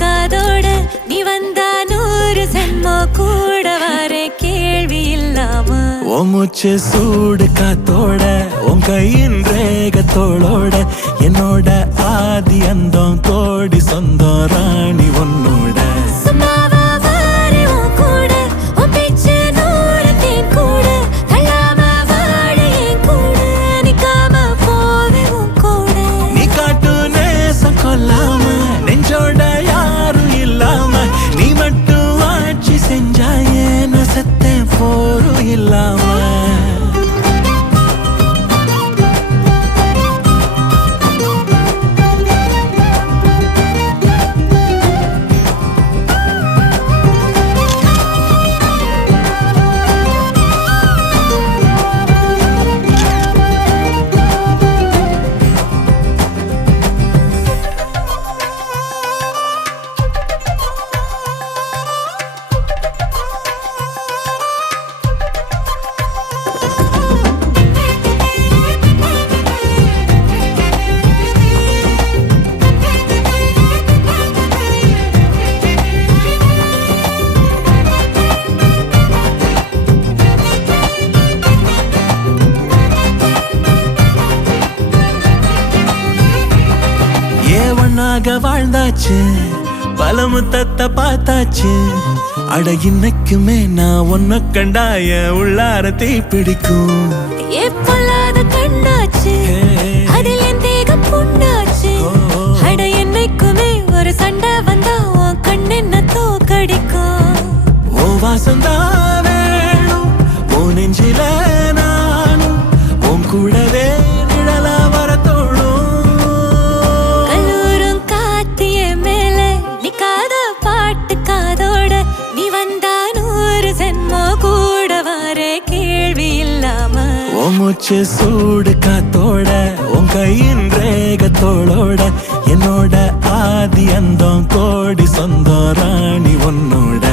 காதோட நீ வந்தா 100 சென்மோ கூட வர கேள்வி இல்லாம ஓ மூச்சு சூடு காத்தோட உன் கையின் ரேகத்தோளோட என்னோட ஆதி அந்தம் கோடி சொந்தம் ராணி உன்னோட வாழ்ந்தாச்சு பல முத்தத்தை பார்த்தாச்சு அட இன்னைக்குமே நான் ஒன்ன கண்டாய உள்ளார தீ பிடிக்கும் எப்பொல்லாத கண்ணாச்சு அதில் என் தேகம் புண்ணாச்சு அட என்னைக்குமே ஒரு சண்டை வந்தா உன் கண்ணென்ன தோக்கடிக்கும் ஓ வாசந்தா வேணும் ஓ நெஞ்சில நானும் உன் கூடவே நிழலா வர தோணும் மூச்சு சூடு காத்தோட உன் கையின் ரேகத்தோளோட என்னோட ஆதி அந்தம் கோடி சொந்தம் ராணி உன்னோட